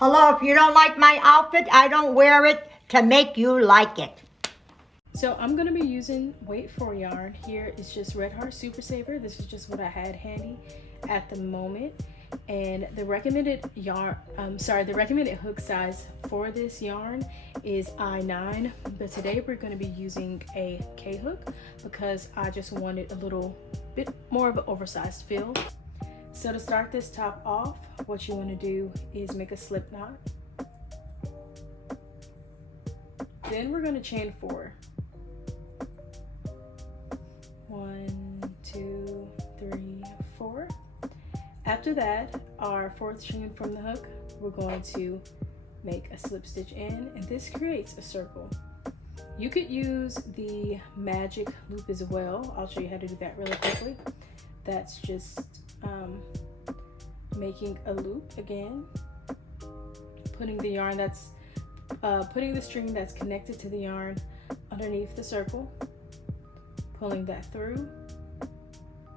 Hello, if you don't like my outfit, I don't wear it to make you like it. So I'm going to be using weight 4 yarn. Here is just Red Heart Super Saver. This is just what I had handy at the moment. And the recommended the recommended hook size for this yarn is I9, but today we're going to be using a K hook because I just wanted a little bit more of an oversized feel. So to start this top off, what you want to do is make a slip knot. Then we're going to chain 4. 1, 2, 3, 4. After that, our 4th chain from the hook, we're going to make a slip stitch in, and this creates a circle. You could use the magic loop as well. I'll show you how to do that really quickly. That's just making a loop again, putting the yarn that's putting the string that's connected to the yarn underneath the circle, pulling that through,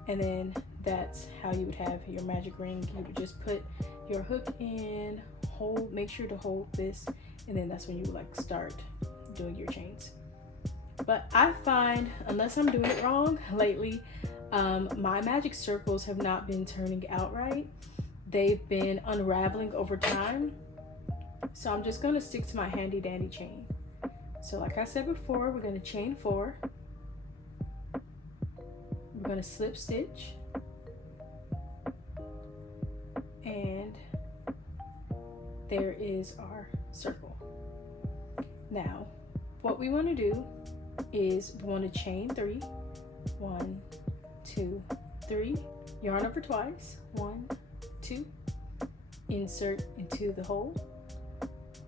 and then that's how you would have your magic ring. You would just put your hook in, make sure to hold this, and then that's when you like start doing your chains. But I find, unless I'm doing it wrong lately, my magic circles have not been turning out right. They've been unraveling over time. So I'm just going to stick to my handy dandy chain. So like I said before, we're going to chain 4. We're going to slip stitch. And there is our circle. Now, what we want to do is we want to chain 3. 1, 2, 3. Yarn over twice. 1, 2. Insert into the hole.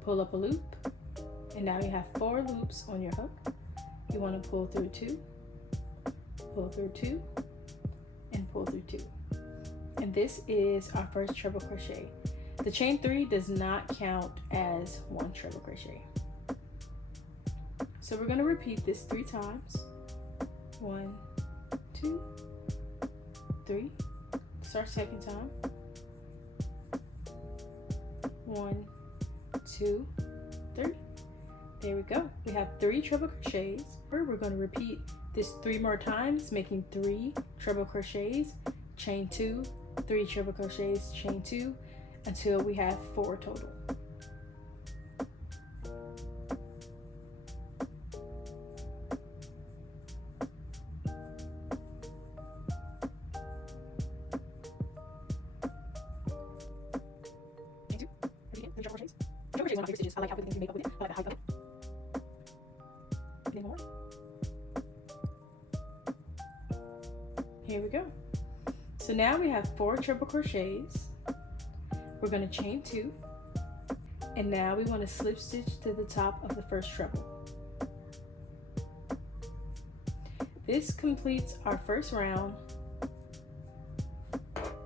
Pull up a loop. And now you have 4 loops on your hook. You want to pull through 2. Pull through 2. And pull through 2. And this is our first treble crochet. The chain 3 does not count as 1 treble crochet. So we're going to repeat this 3 times. 1, 2, 3. Start second time. 1, 2, 3. There we go. We have 3 treble crochets. We're going to repeat this 3 more times, making 3 treble crochets, chain 2, 3 treble crochets, chain 2, until we have 4 total. One of my favorite stitches. I like how things can make up with it. I like the height of it. And then more. Here we go. So now we have 4 triple crochets. We're going to chain 2. And now we want to slip stitch to the top of the first treble. This completes our first round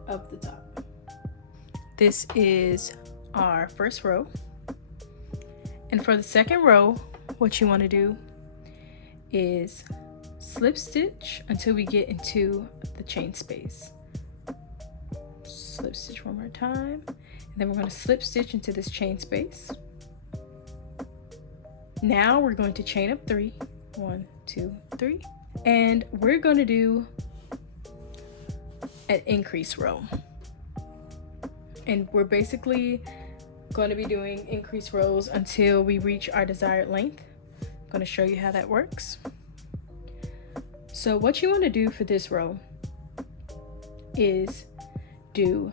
of the top. This is our first row. And for the second row, what you want to do is slip stitch until we get into the chain space. Slip stitch one more time, and then we're going to slip stitch into this chain space. Now we're going to chain up 3. 1, 2, 3. And we're going to do an increase row. And we're basically going to be doing increase rows until we reach our desired length. I'm going to show you how that works. So what you want to do for this row is do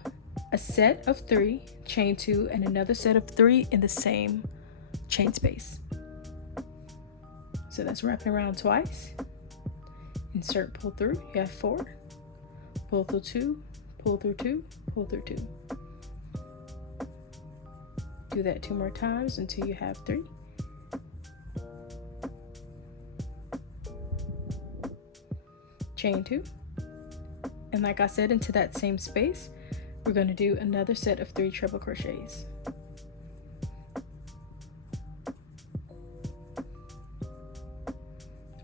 a set of 3, chain 2, and another set of 3 in the same chain space. So that's wrapping around twice. Insert, pull through. You have 4. Pull through 2, pull through 2, pull through 2. Do that 2 more times until you have 3. Chain 2. And like I said, into that same space, we're going to do another set of 3 treble crochets.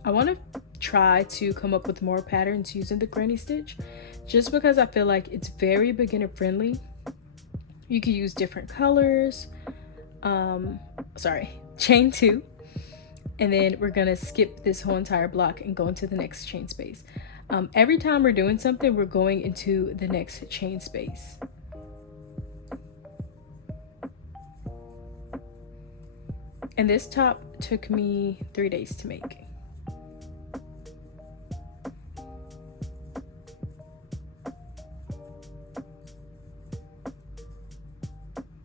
I want to try to come up with more patterns using the granny stitch, just because I feel like it's very beginner friendly. You can use different colors, chain 2, and then we're gonna skip this whole entire block and go into the next chain space. Every time we're doing something, we're going into the next chain space. And this top took me 3 days to make.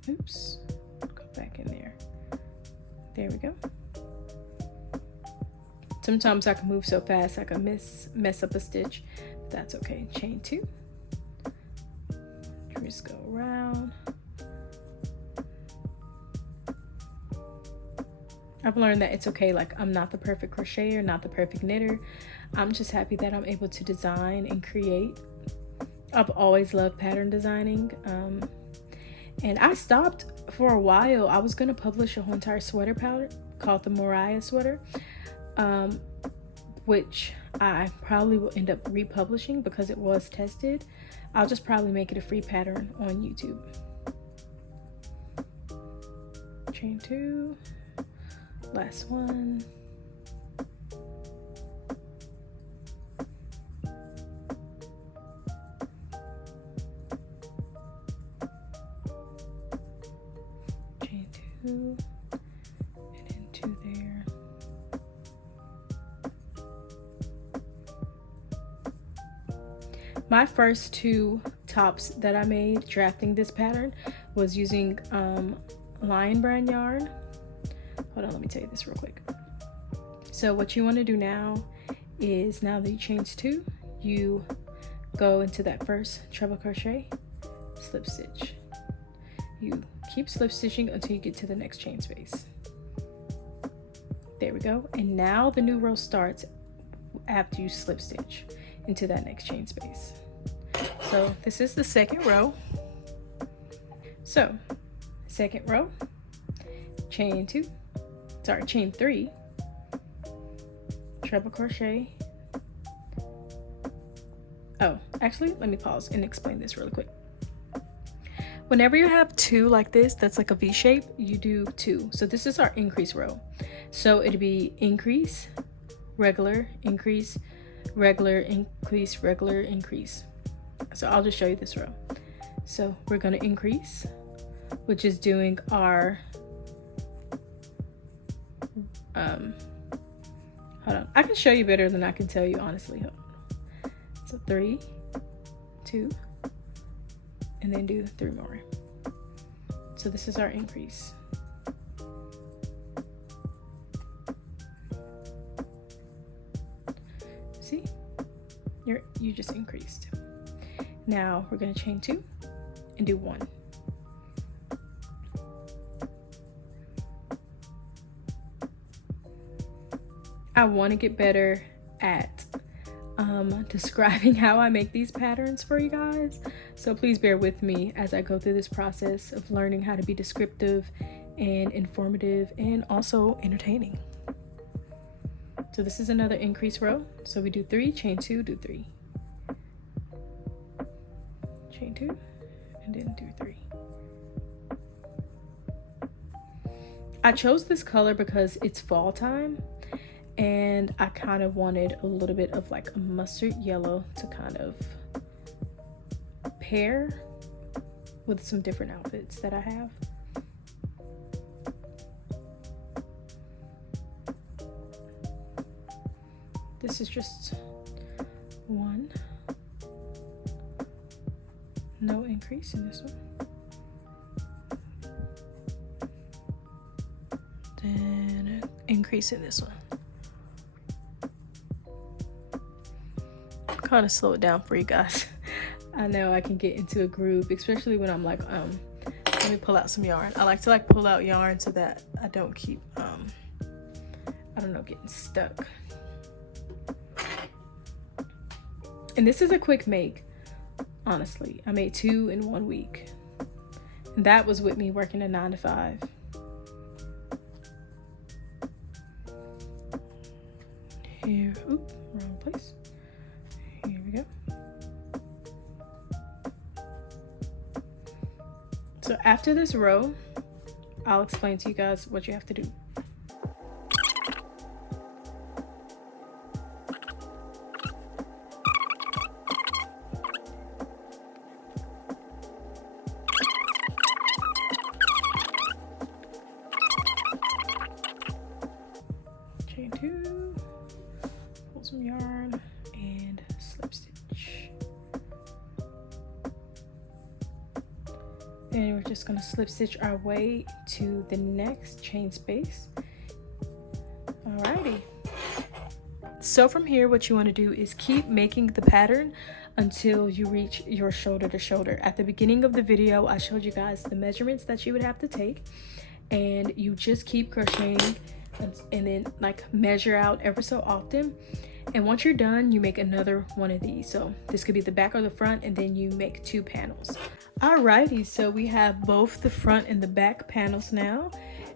Oops, go back in there. There we go. Sometimes I can move so fast I can mess up a stitch, but that's okay. Chain 2. Just go around. I've learned that it's okay. Like, I'm not the perfect crocheter, not the perfect knitter. I'm just happy that I'm able to design and create. I've always loved pattern designing. And I stopped for a while. I was gonna publish a whole entire sweater pattern called the Mariah sweater, which I probably will end up republishing because it was tested. I'll just probably make it a free pattern on YouTube. Chain 2, last one. Chain 2, and then 2 there. My first 2 tops that I made drafting this pattern was using Lion Brand yarn. Hold on, let me tell you this real quick. So what you want to do now is, now that you chained 2, you go into that first treble crochet, slip stitch. You keep slip stitching until you get to the next chain space. There we go. And now the new row starts after you slip stitch into that next chain space. So this is the second row. So second row, chain 3, treble crochet. Oh, actually, let me pause and explain this really quick. Whenever you have 2 like this, that's like a V shape, you do 2. So this is our increase row. So it'd be increase, regular, increase, regular, increase, regular, increase. So I'll just show you this row. So we're going to increase, which is doing our hold on, I can show you better than I can tell you, honestly. So 3, 2, and then do 3 more. So this is our increase. See, you just increased. Now we're going to chain 2 and do 1. I want to get better at describing how I make these patterns for you guys, so please bear with me as I go through this process of learning how to be descriptive and informative and also entertaining. So this is another increase row. So we do 3, chain 2, do 3, chain 2, and then do 3. I chose this color because it's fall time, and I kind of wanted a little bit of like a mustard yellow to kind of pair with some different outfits that I have. This is just 1. No increase in this one. Then an increase in this one. Kind of slow it down for you guys. I know I can get into a groove, especially when I'm like, let me pull out some yarn. I like to like pull out yarn so that I don't keep, I don't know, getting stuck. And this is a quick make, honestly. I made 2 in 1 week. And that was with me working a 9 to 5. Here, oop, wrong place. Here we go. So after this row, I'll explain to you guys what you have to do. Chain 2, pull some yarn and slip stitch. And we're just going to slip stitch our way to the next chain space. Alrighty. So from here, what you want to do is keep making the pattern until you reach your shoulder to shoulder. At the beginning of the video, I showed you guys the measurements that you would have to take, and you just keep crocheting and then like measure out ever so often. And once you're done, you make another one of these. So this could be the back or the front, and then you make 2 panels. Alrighty, so we have both the front and the back panels now.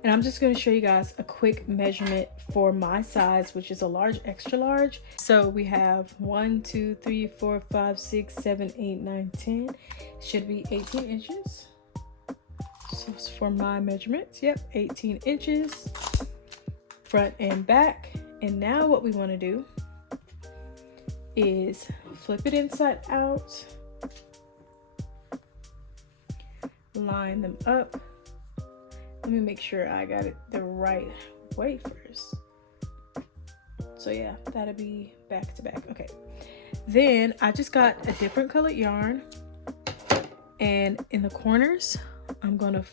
And I'm just going to show you guys a quick measurement for my size, which is a large, extra large. So we have 1, 2, 3, 4, 5, 6, 7, 8, 9, 10. Should be 18 inches. So for my measurements, yep, 18 inches, front and back. And now what we want to do is flip it inside out, line them up. Let me make sure I got it the right way first. So yeah, that'll be back to back. Okay, then I just got a different colored yarn, and in the corners I'm gonna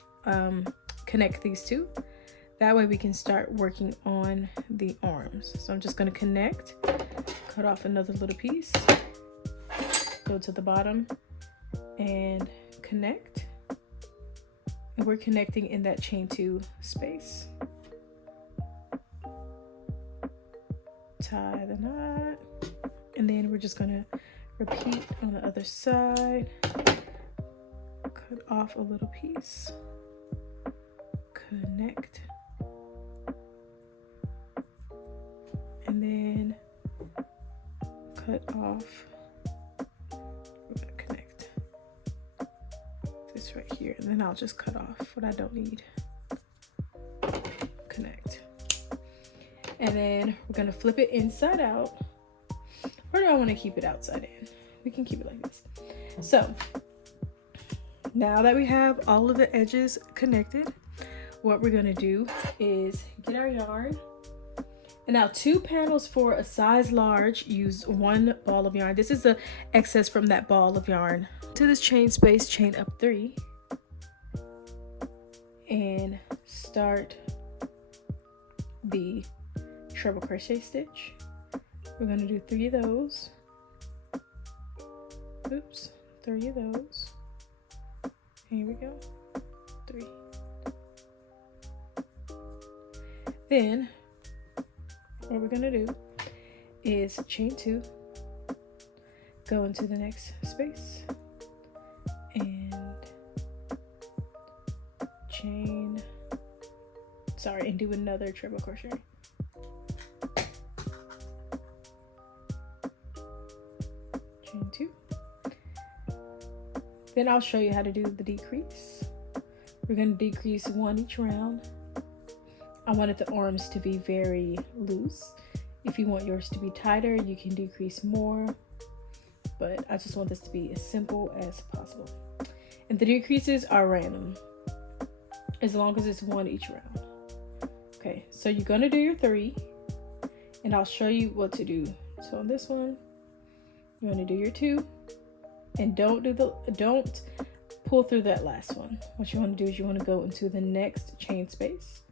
connect these two. That way we can start working on the arms. So I'm just gonna connect, cut off another little piece, go to the bottom and connect. And we're connecting in that chain 2 space. Tie the knot, and then we're just gonna repeat on the other side. Cut off a little piece, connect, and then cut off. We're gonna connect this right here, and then I'll just cut off what I don't need. Connect, and then we're gonna flip it inside out. Or do I want to keep it outside in? We can keep it like this. So now that we have all of the edges connected, what we're gonna do is get our yarn. And now 2 panels for a size large, use 1 ball of yarn. This is the excess from that ball of yarn. To this chain space, chain up 3 and start the treble crochet stitch. We're gonna do 3 of those. Oops, 3 of those. Here we go, 3. Then what we're gonna do is chain 2, go into the next space, and chain, and do another treble crochet. Chain 2. Then I'll show you how to do the decrease. We're gonna decrease 1 each round. I wanted the arms to be very loose. If you want yours to be tighter, you can decrease more, but I just want this to be as simple as possible. And the decreases are random, as long as it's 1 each round. Okay, so you're gonna do your 3, and I'll show you what to do. So on this one, you wanna do your 2, and don't pull through that last one. What you wanna do is you wanna go into the next chain space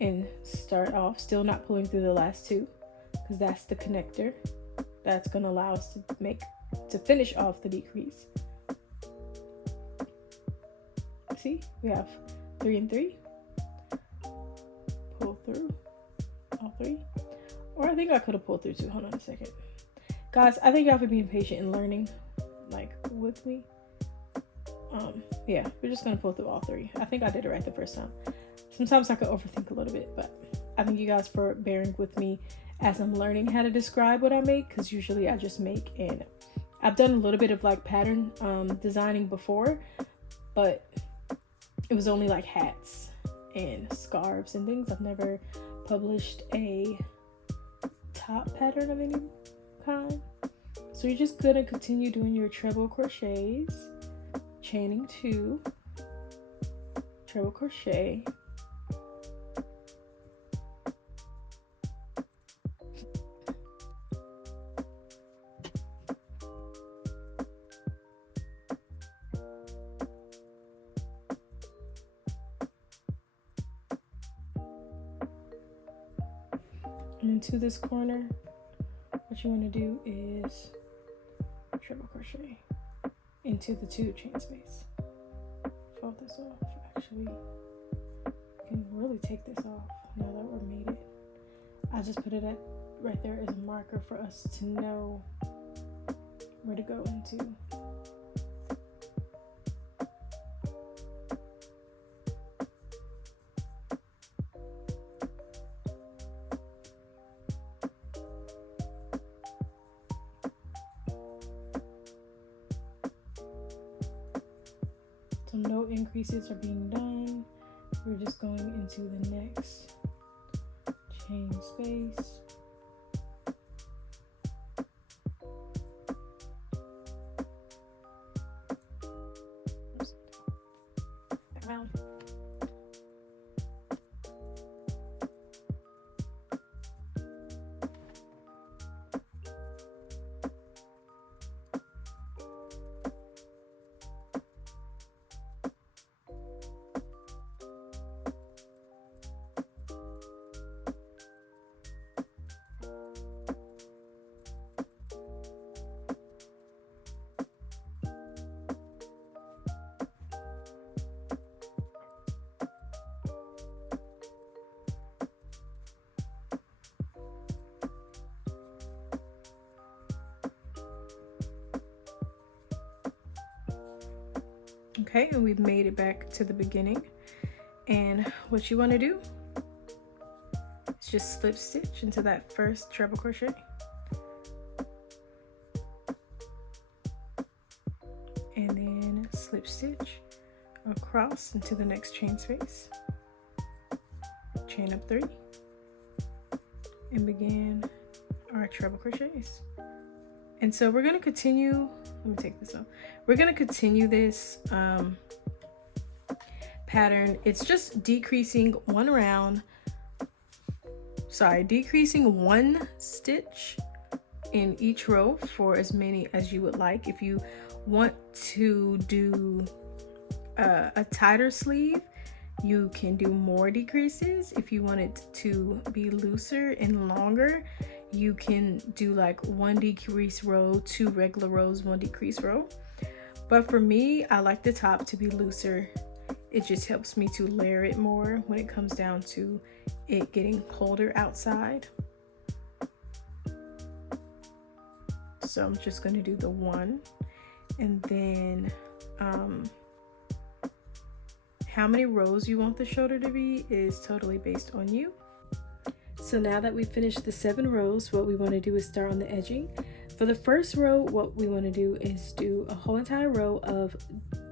and start off, still not pulling through the last 2, because that's the connector that's going to allow us to finish off the decrease. See, we have 3 and 3, pull through all 3, or I think I could have pulled through 2. Hold on a second, guys. I think y'all for being patient and learning like with me. Yeah, we're just gonna pull through all 3. I think I did it right the first time. Sometimes I could overthink a little bit, but I thank you guys for bearing with me as I'm learning how to describe what I make, because usually I just make, and I've done a little bit of like pattern designing before, but it was only like hats and scarves and things. I've never published a top pattern of any kind. So you're just gonna continue doing your treble crochets, chaining 2, treble crochet, and into this corner, what you want to do is treble crochet into the 2 chain space. Fold this off. Actually, you can really take this off now that we're made it. I just put it at right there as a marker for us to know where to go into. So no increases are being done. We're just going into the next chain space. Oops. Back around. Okay, and we've made it back to the beginning. And what you want to do is just slip stitch into that first treble crochet. And then slip stitch across into the next chain space. Chain up 3 and begin our treble crochets. And so we're going to continue, let me take this off. We're going to continue this pattern. It's just decreasing decreasing 1 stitch in each row for as many as you would like. If you want to do a tighter sleeve, you can do more decreases. If you want it to be looser and longer, you can do like 1 decrease row, 2 regular rows, 1 decrease row. But for me, I like the top to be looser. It just helps me to layer it more when it comes down to it getting colder outside. So I'm just going to do the 1, and then how many rows you want the shoulder to be is totally based on you. So now that we've finished the 7 rows, what we want to do is start on the edging. For the first row, what we want to do is do a whole entire row of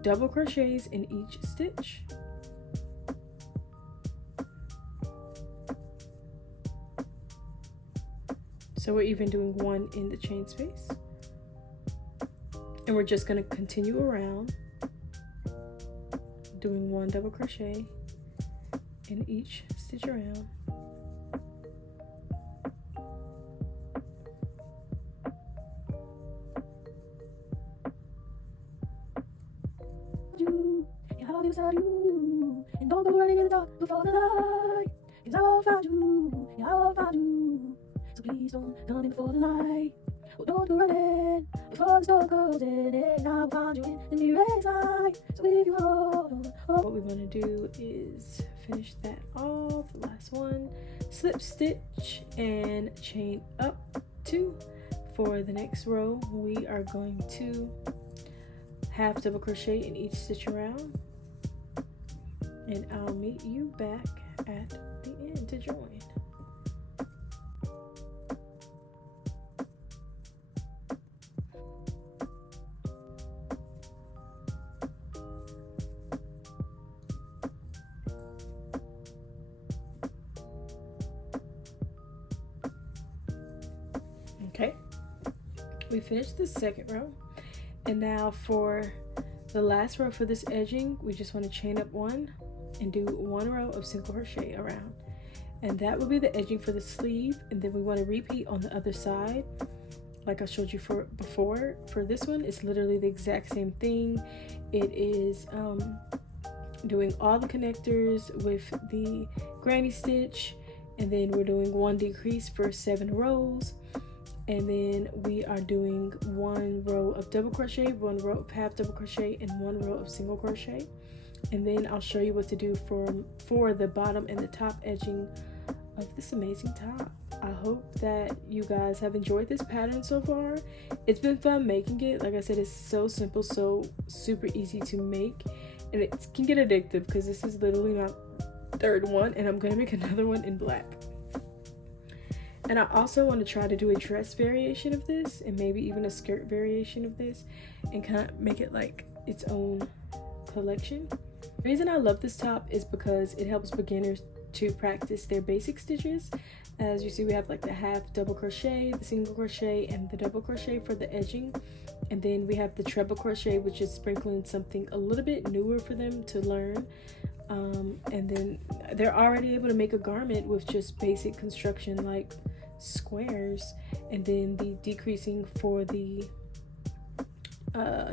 double crochets in each stitch. So we're even doing 1 in the chain space. And we're just going to continue around doing 1 double crochet in each stitch around. And don't go running in the dark before the light, 'cause I will find you, yeah, I will find you. So please don't come in before the light. Oh, don't go running before the store goes in, and I will find you in the nearest light. So if you hold on, What we want to do is finish that off, the last one, slip stitch and chain up 2. For the next row, we are going to half double crochet in each stitch around, and I'll meet you back at the end to join. Okay, we finished the second row, and now for the last row for this edging, we just want to chain up one and do 1 row of single crochet around, and that will be the edging for the sleeve. And then we want to repeat on the other side like I showed you before. For this one, it's literally the exact same thing. It is doing all the connectors with the granny stitch, and then we're doing 1 decrease for 7 rows, and then we are doing 1 row of double crochet, 1 row of half double crochet, and 1 row of single crochet. And then I'll show you what to do for the bottom and the top edging of this amazing top. I hope that you guys have enjoyed this pattern so far. It's been fun making it. Like I said, it's so simple, so super easy to make, and it can get addictive because this is literally my 3rd one, and I'm gonna make another one in black. And I also want to try to do a dress variation of this, and maybe even a skirt variation of this, and kind of make it like its own collection. The reason I love this top is because it helps beginners to practice their basic stitches. As you see, we have like the half double crochet, the single crochet, and the double crochet for the edging. And then we have the treble crochet, which is sprinkling something a little bit newer for them to learn. And then they're already able to make a garment with just basic construction like squares. And then the decreasing for the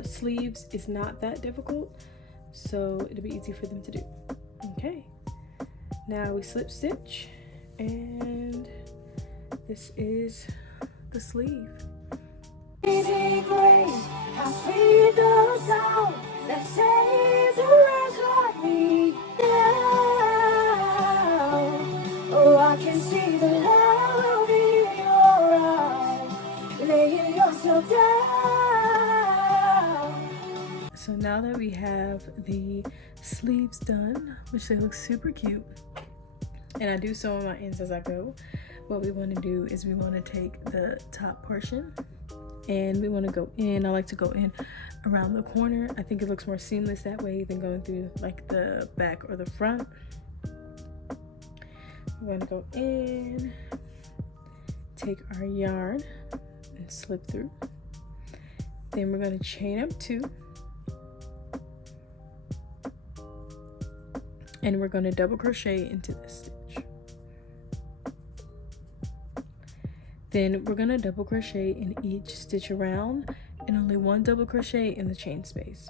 sleeves is not that difficult, so it'll be easy for them to do. Okay, now we slip stitch, and this is the sleeve. Easy grace, how sweet the sound that saves a wretch like me. Now, oh, I can see the love in your eyes, laying yourself down. So now that we have the sleeves done, which they look super cute, and I do sew on my ends as I go, what we want to do is we want to take the top portion and we want to go in. I like to go in around the corner. I think it looks more seamless that way than going through like the back or the front. We're going to go in, take our yarn and slip through. Then we're going to chain up 2. And we're going to double crochet into this stitch. Then we're going to double crochet in each stitch around, and only 1 double crochet in the chain space.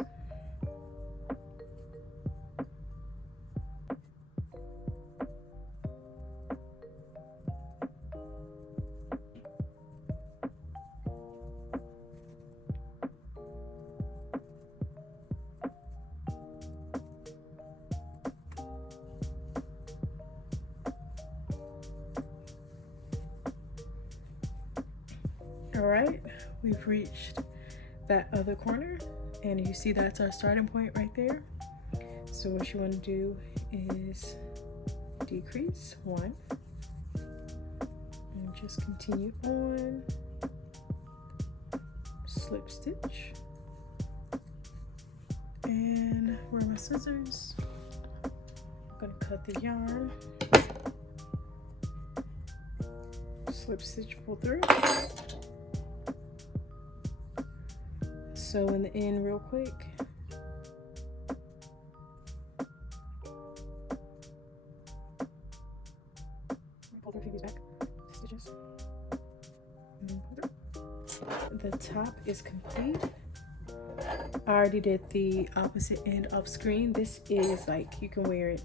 All right, we've reached that other corner, and you see that's our starting point right there. So what you want to do is decrease 1 and just continue on, slip stitch, and where are my scissors? I'm going to cut the yarn, slip stitch, pull through, sew in the end real quick. Pull through these back stitches. And then pull through. The top is complete. I already did the opposite end off screen. This is like, you can wear it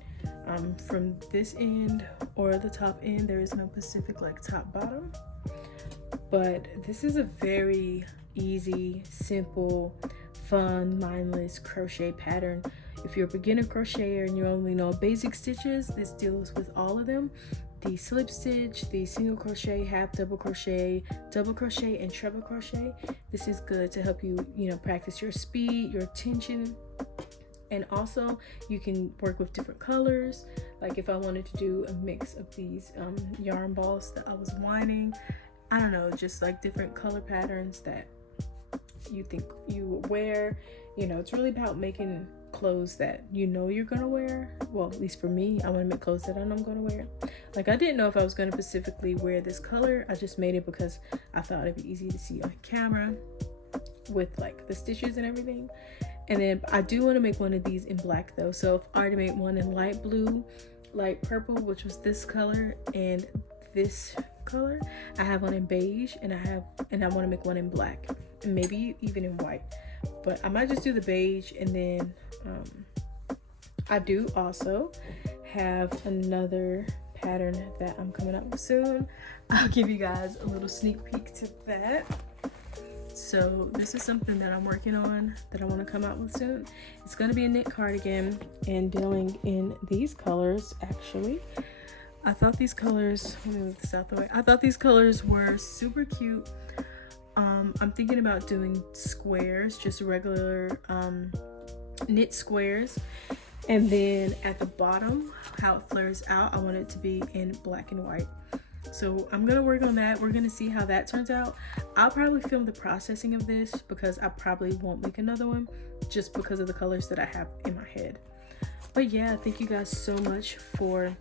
from this end or the top end. There is no specific like top bottom, but this is a very easy, simple, fun, mindless crochet pattern. If you're a beginner crocheter and you only know basic stitches, this deals with all of them. The slip stitch, the single crochet, half double crochet, and treble crochet. This is good to help you, practice your speed, your tension. And also you can work with different colors. Like if I wanted to do a mix of these yarn balls that I was winding, I don't know, just like different color patterns that you think you would wear. It's really about making clothes that you know you're gonna wear. Well, at least for me, I want to make clothes that I know I'm gonna wear. Like, I didn't know if I was gonna specifically wear this color. I just made it because I thought it'd be easy to see on camera with like the stitches and everything. And then I do want to make one of these in black though. So if I already made one in light blue, light purple, which was this color, and this color, I have one in beige, and I want to make one in black, and maybe even in white. But I might just do the beige, and then I do also have another pattern that I'm coming up with soon. I'll give you guys a little sneak peek to that. So this is something that I'm working on that I want to come out with soon. It's going to be a knit cardigan and dealing in these colors. Actually, I thought these colors, let me move this out the way. I thought these colors were super cute. I'm thinking about doing squares, just regular knit squares, and then at the bottom, how it flares out, I want it to be in black and white. So I'm gonna work on that. We're gonna see how that turns out. I'll probably film the processing of this because I probably won't make another one just because of the colors that I have in my head. But yeah, thank you guys so much for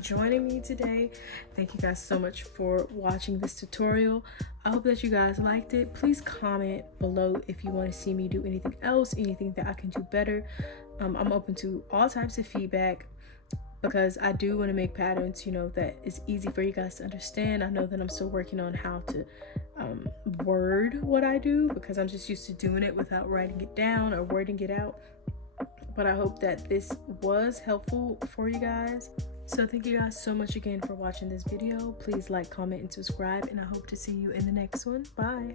joining me today. Thank you guys so much for watching this tutorial. I hope that you guys liked it. Please comment below if you want to see me do anything else, anything that I can do better. I'm open to all types of feedback, because I do want to make patterns, you know, that is easy for you guys to understand. I know that I'm still working on how to word what I do, because I'm just used to doing it without writing it down or wording it out. But I hope that this was helpful for you guys. So thank you guys so much again for watching this video. Please like, comment, and subscribe, and I hope to see you in the next one. Bye.